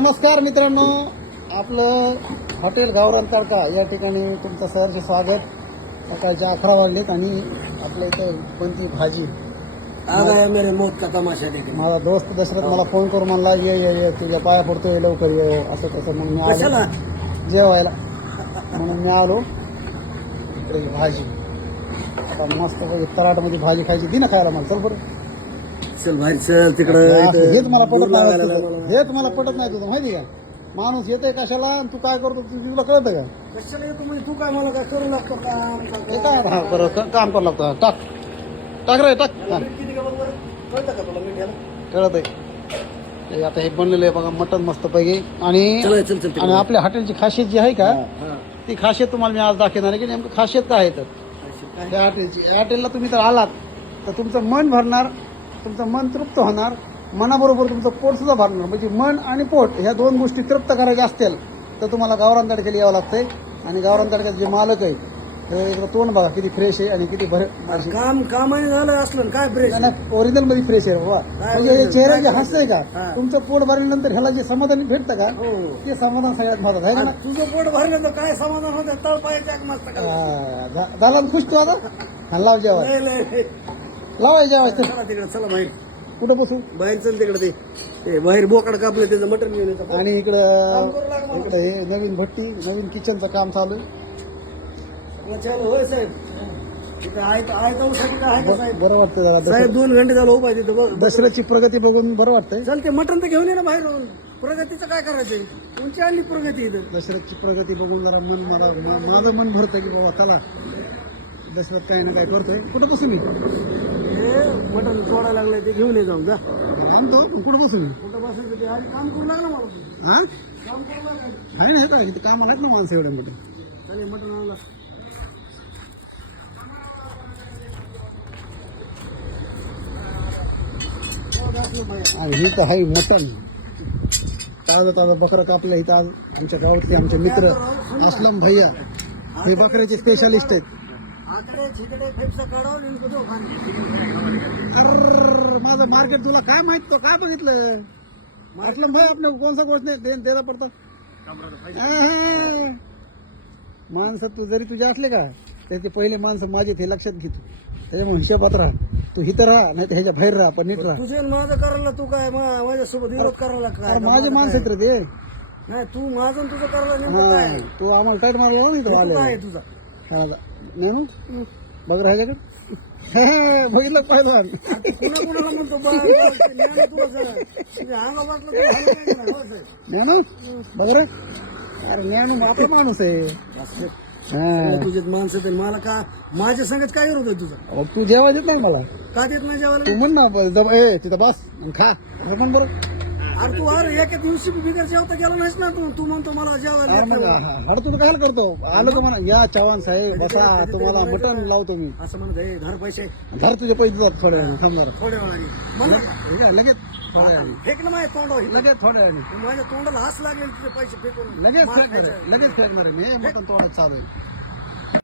नमस्कार मित्रांनो, आपलं हॉटेल गावरान तडका या ठिकाणी तुमचं सहर्ष स्वागत. सकाळचे 11 वाजलेत आणि आपल्या इथं कोणती भाजी. आज आहे मेरे मौत का तमाशा देखील. माझा दोस्त दशरथ मला फोन करून म्हणला ये तुझ्या पाया पडतोय लवकर ये असं तसं. म्हणून मी कशाला आलो जेवायला, म्हणून मी आलो इकडे. भाजी आता मस्त तराटमध्ये भाजी खायची दी ना खायला मला. चल बरं, चल बाहेर चल तिकडं. हेच मला पटत नाही तुझं. हेच मला पटत नाही तुझं, माहिती का? माणूस येते कशाला आणि तू काय करतो तुला कळतं का? कशाला येतो म्हणजे तू काय मला काय करू लागतो काम? हे काय हा बरं काम करावं लागतं. टाक टाक रे टाक. हा, किती का बरोबर कळतं का तुला मीडियाला? कळत आहे. आता हे बनलेलं आहे बघा मटन मस्त पैकी. आणि चल चल चल आणि आपल्या हॉटेलची खासियत जी आहे का, हा. ती खासियत तुम्हाला मी आज दाखवणार आहे की नेमकं खासियत काय आहे. तर काय? त्या हॉटेलची, या हॉटेलला तुम्ही तर आलात तर तुमचं मन भरणार, तुमचं मन तृप्त होणार, मनाबरोबर तुमचं पोट सुद्धा भरणार. म्हणजे मन आणि पोट ह्या दोन गोष्टी तृप्त करायच्या असतील तर तुम्हाला गावरान तडक्याला यावं लागतंय. आणि गावरान तडक्याचे जे मालक आहे ते एकदा तोंड बघा किती फ्रेश आहे आणि किती काम कामाने झालं असलं ना, काय फ्रेश. ओरिजिनल मध्ये फ्रेश आहे बाबा. म्हणजे हे चेहरा जे हसतंय का, हा. तुमचं पोट भरल्यानंतर ह्याला जे समाधान भेटतं का, हो. ते समाधान सगळ्यात महत्वाचं आहे ना. तुझं पोट भरलं तर काय समाधान होतं? तळपायच्या मस्त का? झाला ना खुश तू आता. हा लाव जेवाय, लय लय. लावाय जेवाय. चला तिकडे, चला बाहेर. कुठं बसू? बाहेर चल तिकडे. ते बाहेर बोकड कापलं त्याचं मटण घेऊन येतं. आणि इकडं हे नवीन भट्टी, नवीन किचनचं काम चालू आहे. चल होय साहेब. तिथं आहे का साहेब? बरं वाटतं जरा. साहेब 2 घंटे झालं उभा आहे तिथं बघ. दशरथची प्रगती बघून बरं वाटतंय. चल ते मटण तर घेऊन ये ना बाहेरून. प्रगतीचं काय करायचंय? तुमची आणली प्रगती इथं. दशरथची प्रगती बघून जरा माझं मन भरतं की बाबा चला दशरथ काही ना काय करतोय. कुठं बसू मी? हे मटण तोडायला लागलंय ते घेऊन ये जाऊन जा. आणतो, कुठं बसू मी? कुठं बसायचं ते आज काम करू लागला मला. हा काम करू लागला. आहे ना, हे काय इथे कामाला आहेत ना माणसं एवढ्या मोठे. चालेल मटण आणला. आणि ही तर आहे मटण. ताजं ताजं बकरं कापलं इथं आज. आमच्या गावातले आमचे मित्र असलम भैया हे बकऱ्याचे स्पेशालिस्ट आहेत. आकडे छिकडे फेफसा काढावं आणि कुठं खाणे. अर माझं मार्केट तुला काय माहित, तो काय बघितलं? असलम भाई आपल्या कोणसा गोष्ट नाही देना पडता. माणसं तू जरी तुझे असले का त्याचे पहिले माणसं माझे ते लक्षात घेतो. त्याच्यामुळे हिशोबात राहा. तू इथं राहा नाही तर ह्याच्या बाहेर राहा, पण नीट राहा. तुझे आणि माझं करायला तू काय माझ्यासोबत विरोध करायला काय? माझे माणसं आहेत रे ते. नाही तू माझं आणि तुझं करायला नेमकं काय? तू आम्हाला टाईट मारला नाही तो हेतू आले. काय आहे तुझा? नेनू बघ राहायच्याकडे बघितलं पाहिजे. कुणा कुणाला म्हणतो तुझ्या अंगा वाटलं तू हाणं काय केलं? हो साहेब. ज्ञानू बघ रे. अरे ज्ञानू आपला माणूस आहे. तुझे माणसं ते मला का माझ्या संगत काय विरोध आहे तुझा? अहो, तू जेवायला देत नाही मला. का देत नाही जेवायला? तू म्हण ना तिथं बस आणि खा म्हण बरं. अरे तू एका दिवशी बिगर जेवता गेला नाहीस ना. तू म्हणतो मला जेवायला अरे देत मग नाही. हडतू काय करतो? आलो का म्हणा या चव्हाण साहेब बसा, तुम्हाला मटण लावतो मी. असं म्हणत हे धर पैसे धर तुझे पैसे जात थोड्या वेळाने. थांबणार थोड्या वेळाने म्हणा लगेच थोड्या वेळाने. फेक ना माझ्या तोंडावर. लगेच थोड्या वेळाने माझ्या तोंडाला हास लागेल तुझे पैसे फेकून. लगेच मार फेकणार खायचं. आहे. लगेच फेकणार आहे मी. हे मटण तोडायचं चालू आहे.